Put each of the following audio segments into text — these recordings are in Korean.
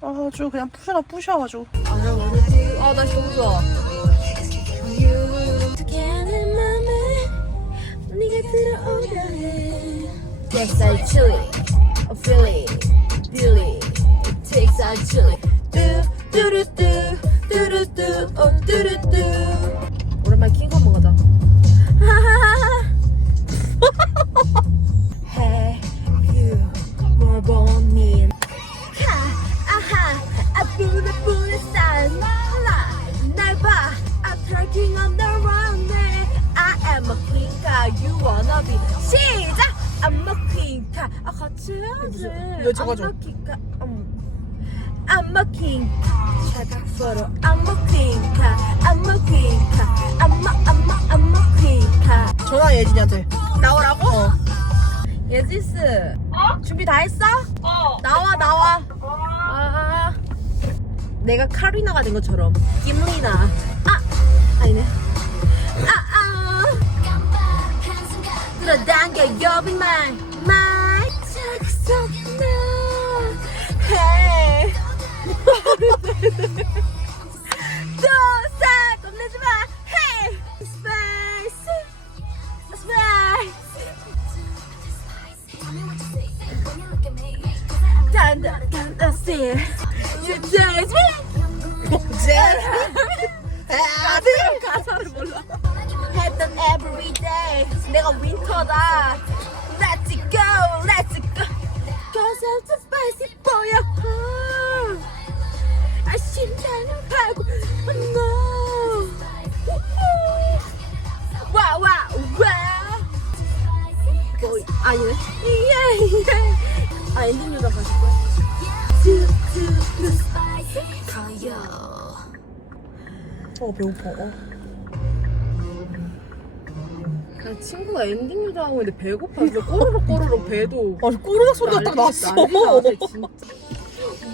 아주 그냥 부셔라 부셔가지고 아, 나 너무 좋아. Takes a chili, a Philly, Billy. Takes a chili. Do do do do oh do do do. 적어줘. I'm a queen car 음. I'm a king I'm a car I'm a I'm a I'm a I'm a queen car 전화 예진이한테 나오라고? 어 예지스 준비 다 했어? 나와 나와 아 내가 카리나가 된 것처럼 김리나 아 아니네 아 아 끌어당겨 여비만 마 ハハハハ! 배고파 어. 그냥 친구가 엔딩 요정 하고 있는데 배고파서 꼬르륵 꼬르륵 배도 아니 꼬르륵 소리가 딱 났어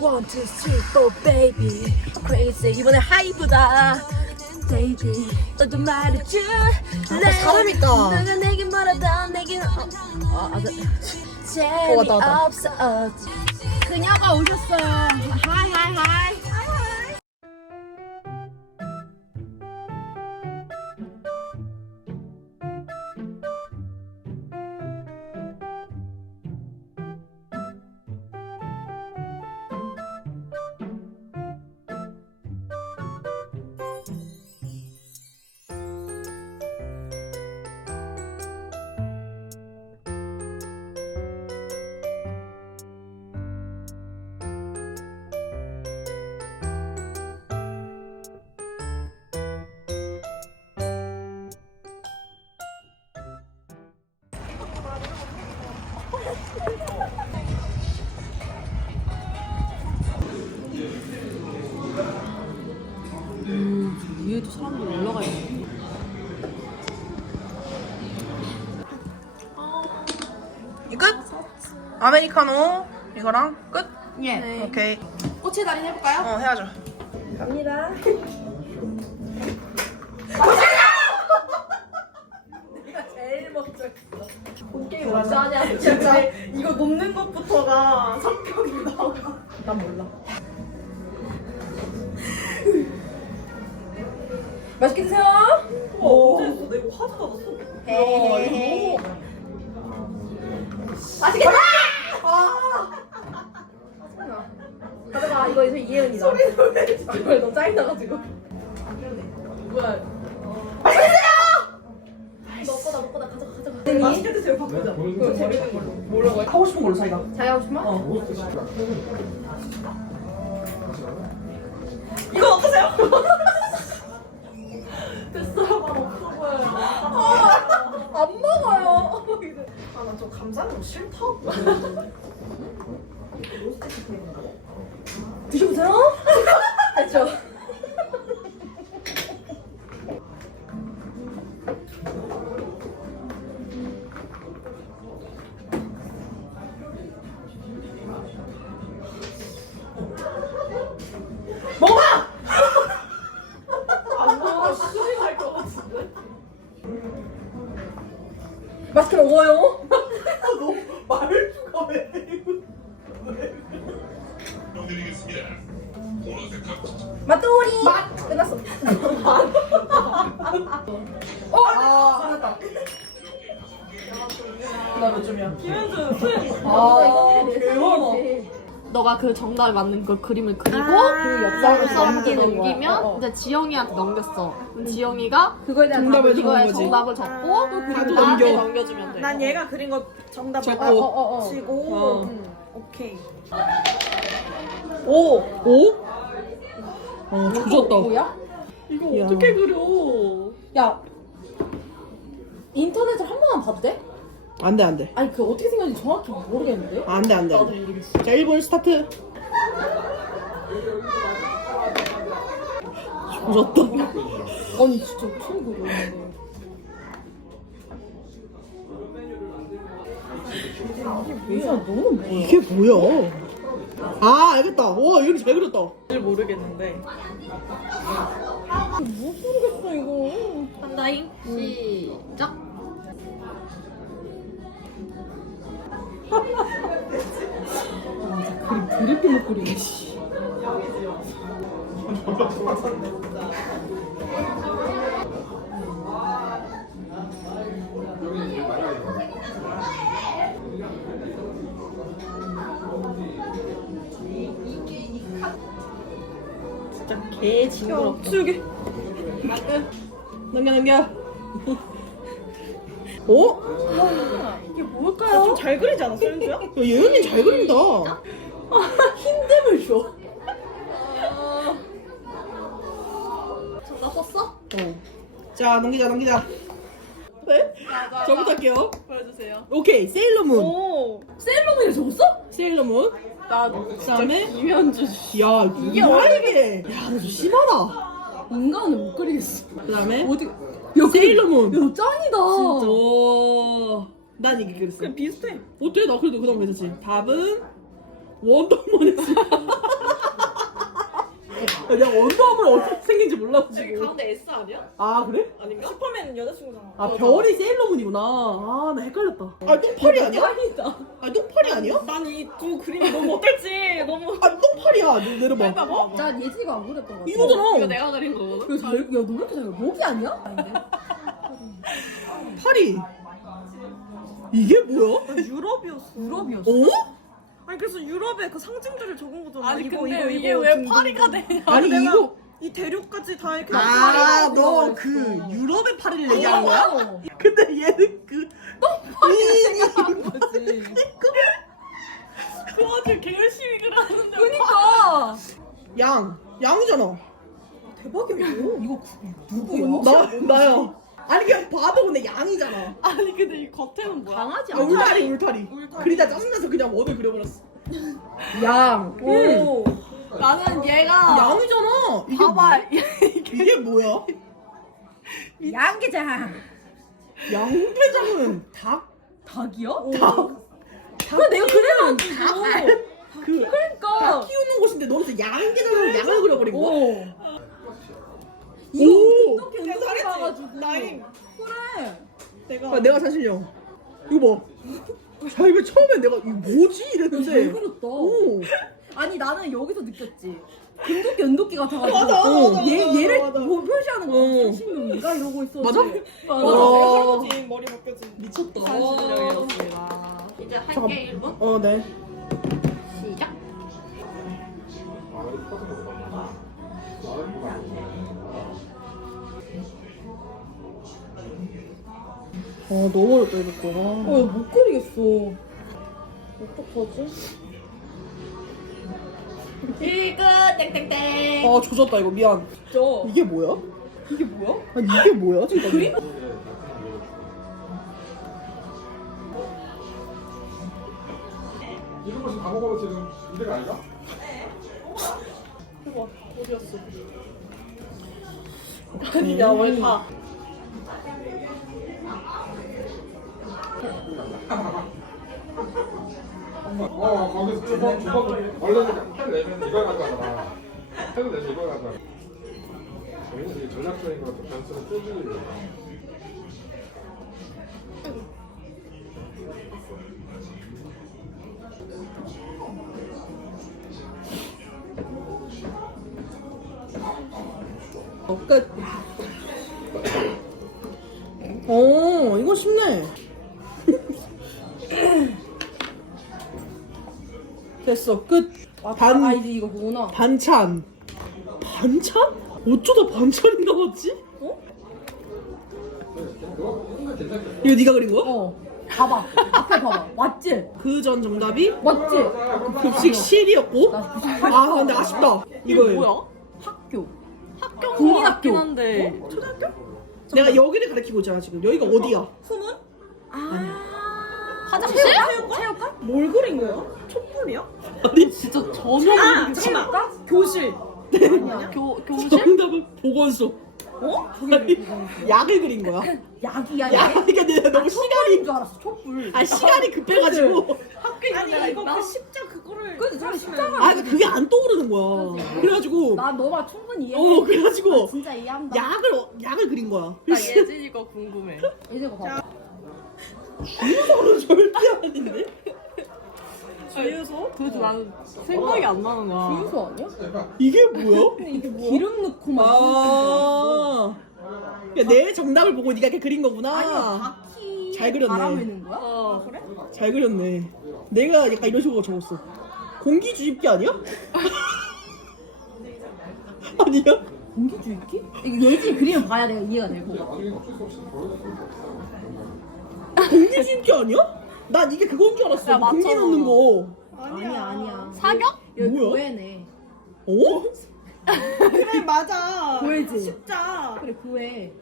One, two, three, four, baby. Crazy. 이번에 하이브다. Baby. 너도 말해줘. 아까 사람이니까. 너가 내게 말하다 내게. 어, 어, 아, 어, 왔다, 왔다. 재미없어. 어. 그녀가 오셨어요. 하이, 하이, 하이. 사람들 올라가 있네. 이 끝? 아메리카노 이거랑 끝? 예. 오케이 꽃의 달인 해볼까요? 어 해야죠 갑니다. 내가 제일 먼저 했어. 본게임 먼저 하냐? 진짜 이거 놓는 것부터가 성격이 나와. 난 몰라. 맛있게 드세요. 어, 언제 했어? 내가 화자 받았어. 헤헤헤. 맛있겠다. 가져가 이거 이제 이혜은이다. 이걸 너무 짜증나가지고. 뭐야? 맛있어요. 먹거나 먹거나 가져가 가져가. 맛있게 드세요. 바꾸자. 그거 재밌는 걸로. 뭐라고 해? 하고 싶은 걸로 사이가 자기 하고 싶으면? 이거 어떠세요? 안 먹어요. 아, 나 저 감자는 싫다. 드셔보세요. 됐죠. 아, 대박. 너가 그 정답에 맞는 그 그림을 그리고 아, 그 옆사람을 옆사람한테 넘기는 거야. 넘기면 어, 어. 이제 지영이한테 넘겼어. 그럼 지영이가 그거에 대한 정답을 적은 이거에 거지. 정답을 적고 아. 그 넘겨. 나한테 넘겨주면 돼. 난 얘가 그린 거 정답 적고. 적고 어, 어, 어. 치고 어. 오케이. 오! 오? 어, 조졌다. 뭐야? 이거 야. 어떻게 그려? 야 인터넷을 한 번만 봐도 돼? 안 돼, 안 돼. 아니 그 어떻게 생겼는지 정확히 모르겠는데. 안 돼, 안 돼. 안 돼. 자, 1분 스타트. 조졌다. 아니 진짜 어떻게 그려? 이사 너는 뭐야? 이게 뭐야? 아, 알겠다. 와, 이렇게 잘 그렸다. 잘 모르겠는데. 못 모르겠어 이거. 한다잉 시작. 그렇게 못 그리네. 진짜 개 징그럽다. 치우게. 넘겨, 넘겨. 오? 이게 뭘까요? 좀 잘 그리지 않았어, 현주야? 야, 예은이 잘 그린다. 힘듦을 줘. 정답 썼어? 어. 자, 넘기자, 넘기자. 네? 저부터 할게요. 보여주세요. 오케이, 세일러문. 오. 셀럽이를 적었어? 세일러문. 나 그다음에 김현주. 야, 이게 뭐야 이게? 야, 너좀 심하다. 인간을 못 그리겠어. 그다음에 어디? 야 세일러문. 야 짱이다. 오. 난 이게 그랬어. 그냥 비슷해. 어때? 나 그래도 그다음 괜찮지. 답은 원더우먼이지. 야, 원더우먼 어떻게 생긴지 여기 몰라가지고. 가운데 S 아니야? 아 그래? 아닌가? 슈퍼맨 여자친구잖아. 아 별이 세일러문이구나. 아, 나 헷갈렸다. 아, 똥파리 아니야? 짱이다. 아, 똥파리 아니야? 난 이 두 그림이 너무 어떨지 너무. 아, 똥파리야. 너 내려봐. 나 예지가 안 그렸던 거 같아. 이거잖아. 이거 내가 그린 거거든. 야, 잘, 야, 너 왜 이렇게 잘 그려? 목이 아니야? 아닌데. 파리. 이게 뭐야? 아, 유럽이었어. 유럽이었어. 어? 아니 그래서 유럽의 그 상징들을 적은 거잖아. 아니 이거, 근데 이거, 이게 이거 왜 등등. 파리가 되냐? 아니 내가 이거 이 대륙까지 다 이렇게. 아, 너. 그 유럽의 파리를 얘기하는 거야? 근데 얘는 그 똥파리 거지. 그 아주 개 열심히 그렸는데. 그니까. 양 양이잖아. 대박이야, 이거. 이거 구- 누구야? 나 나야. 아니 그냥 봐도 근데 양이잖아. 아니 근데 이 겉에는 뭐야? 강아지 아, 아니야? 울타리 울타리. 울타리. 그리다 짜증나서 그냥 원을 그려버렸어. 양. 오. 나는 얘가 양이잖아. 이게 봐봐. 뭐- 이게 뭐야? 양계장. 양배장은 닭. 닭이야? 닭. 그거 내가 그래면 그 그러니까. 닭 키우는 곳인데 너는 양계장으로 양을 그려버린 거야? 오. 오. 가가지고. 나임. 그래. 내가. 아, 내가 사실요. 이거 봐. 자, 이거 처음에 내가 이거 뭐지 잘 이랬는데. 그렸다. 오. 아니 나는 여기서 느꼈지. 금도끼 은도끼 같아가지고. 맞아, 맞아, 어, 맞아, 얘 맞아, 얘를 맞아. 뭐 표시하는 어. 거. 사신용인가 이러고 있어. 맞아? 맞아. 맞아. 어. 내가 할아버지 머리 벗겨진. 미쳤다. 한신령이었습니다. 이제 할게 1분. 어, 네. 시작. 아, 너무 어렵다, 이거. 아. 어, 못 그리겠어. 어떡하지? 일끝 땡땡땡. 아, 조졌다, 이거. 미안. 진짜. 이게 뭐야? 이게 뭐야? 아니, 이게 뭐야, 지금? 그림? 이런 것이 다 먹어도 지금 이대가 아닌가? 야, 왜 다. 어, 거기서 주방, 주방, 얼른 팔 내면 이걸 갖다가. 팔 내면 이걸 갖다가. 저희는 되게 전략적인 것 같아. 변수를 쪼주려고. 어, 끝. 어, 이거 쉽네. 됐어, 끝. 반, 아 이제 이거 뭐구나. 반찬. 반찬? 어쩌다 반찬이 나왔지? 이거 네가 그린 거야? 어. 봐봐. 앞에 봐봐. 맞지? 그 전 정답이 맞지? 급식 실이었고. 나 급식 아, 근데 아쉽다. 이거예요. 학교. 학교가 국민학교. 한데. 내가 여기를 가르치고 있잖아 지금. 여기가 어디야? 숨은? 화장실? 체육관? 뭘 그린 거야? 촛불이야? 아니 진짜 전혀 아 잠깐만. 교실. 아니야. 교 교실? 정답은 보건소. 어? 아니, 약을 그린 거야. 약이야 야, 이게? 그러니까 내가 너무 시간이 인줄 알았어. 촛불. 아 시간이 급해가지고 아니 이거 그 십자 그거를. 아 그러니까 그게 안 떠오르는 거야. 그래가지고 나 너가 충분히 이해해. 어 그래가지고 진짜 이해한다. 약을 약을 그린 거야. 나 예진이 거 궁금해. 이제 거 봐봐. 주유소는 절대 아닌데. 주유소? 도대체 나는 생각이 안 나는 거야. 주유소 아니야? 이게 뭐야? 근데 이게 뭐야? 기름 넣고 막. 아. 야, 내 정답을 보고 네가 이렇게 그린 거구나. 아니야 바퀴. 잘 그렸네. 바람내는 거야? 어. 그래? 잘 그렸네. 내가 약간 이런 식으로 적었어. 공기 주입기 아니야? 아니야? 공기 주입기? 이거 예지 그림을 봐야 내가 이해가 수 없이 보여줬을 공기 주입기 아니야? 난 이게 그건 줄 알았어. 야, 맞춰. 공기 넣는 거. 아니야 아니야. 사격? 여기 뭐야? 구회네. 어? 그래 맞아. 보이지? 십자. 그래 구회.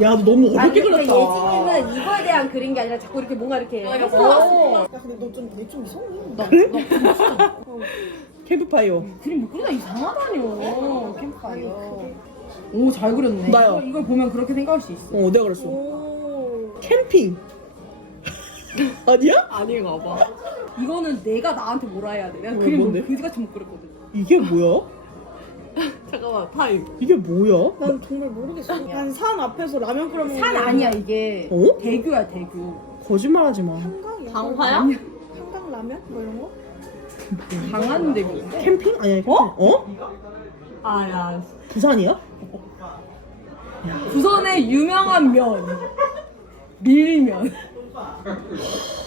야, 너 너무 어렵게 그렸다. 예진이는 이거에 대한 그린 게 아니라 자꾸 이렇게 뭔가 이렇게. 어, 이거 해서 야 근데 너좀내좀 이상해. 그래? 캠프파이어. 그림 못 그리다 이상하다뇨. 캠프파이어. 오 잘 그렸네. 나요. 이걸, 이걸 보면 그렇게 생각할 수 있어. 어, 내가 그랬어. 오. 캠핑. 아니야? 아닌가 봐. 이거는 내가 나한테 뭐라 해야 돼. 내가 왜, 그림 뭔데? 너무 그지같이 못 그렸거든. 이게 뭐야? 잠깐만 타임. 이게 뭐야? 난 정말 모르겠어. 난 산 앞에서 라면 끓여 먹는. 산 아니야 이게. 어? 대교야 대교. 거짓말하지 마. 한강이야. 방화야? 한강 라면 뭐 이런 거? 강한 대교인데. 캠핑? 아니야. 캠핑. 어? 아야. 부산이야? 부산의 유명한 면. 밀면. 아,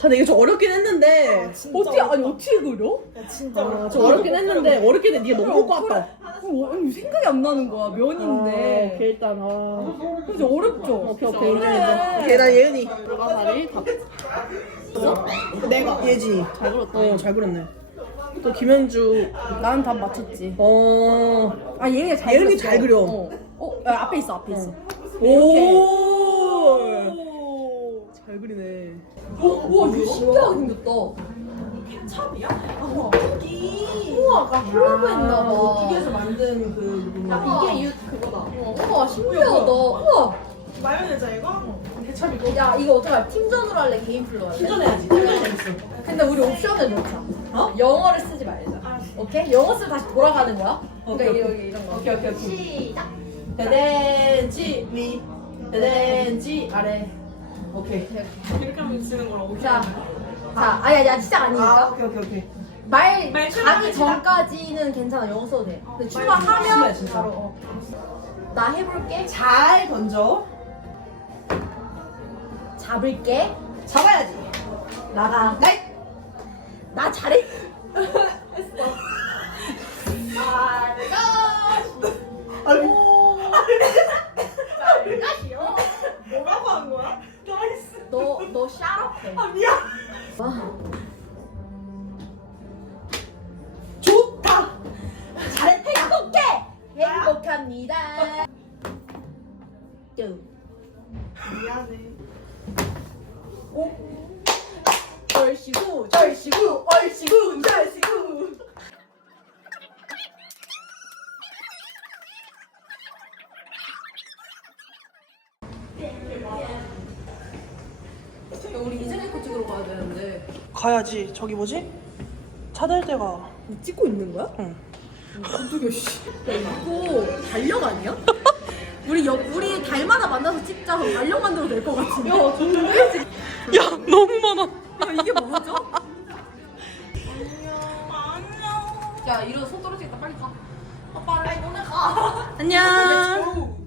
근데 이게 좀 어렵긴 했는데. 어떻게 아니 어떻게 그려? 야 진짜 아, 좀 어렵긴 했는데 어렵긴 해. 네가 너무 것 같다. 어, 아니, 생각이 안 나는 거야 아, 면인데. 오케이 일단 아. 그래서 어렵죠. 오케이 오케이 그래. 인정. 오케이 나 예은이. 불가사리 답. 내가 예진이. 잘 그렸다. 어잘 그렸네. 또 김현주. 나는 답 맞췄지. 어. 아 얘가 잘 예은이 그렸어. 잘 그려. 어, 어 야, 앞에 있어 앞에 있어. 오. 그리네. 어, 우와 이거 신기하게 생겼다. 우와 나 콜라보 했나 봐. 기계에서 만든 그. 야, 이게 이 그거다. 어, 우와 신기하다. 우와. 마요네즈 이거? 야 이거 어떡할 팀전으로 할래 개인 풀로 할래? 해야지. 재밌어. 근데 우리 옵션을 넣자. 어? 영어를 쓰지 말자. 오케이? 영어 쓰면 다시 돌아가는 거야? 그러니까 오케이, 여기 이런 거. 오케이, 오케이, 오케이. 시작. 대댄지 위. 대댄지 아래. 오케이. 이렇게 하면 지는 거라고. 자, 자, 아니 야 시작 아니니까. 오케이 오케이 오케이. 말 말 가기 출발합니다. 전까지는 괜찮아 영어 써도 돼. 근데 심해, 출발하면 진짜. 바로. 어. 나 해볼게. 잘 던져. 잡을게. 잡아야지. 나가. 나이. 나 잘해. 아유. 뭐라고 한 거야? 너너 샤럽해. 아 미안. 와. 좋다. 잘했다. 행복해. 행복합니다. 또. 미안해. 절시구 절시구 얼시구 절시구. 우리 이재리 찍으러 가야 되는데. 가야지. 저기 뭐지? 차댈 때가. 찍고 있는 거야? 응. 깜짝이야 씨. 야 이거 달력 아니야? 우리 옆 우리 달마다 만나서 찍자. 그럼 달력 만들어도 될 것 같은데. 야 좋은데? 야 너무 많아. 야 이게 뭐죠? 야 이런 손 떨어지겠다 빨리 가. 안녕.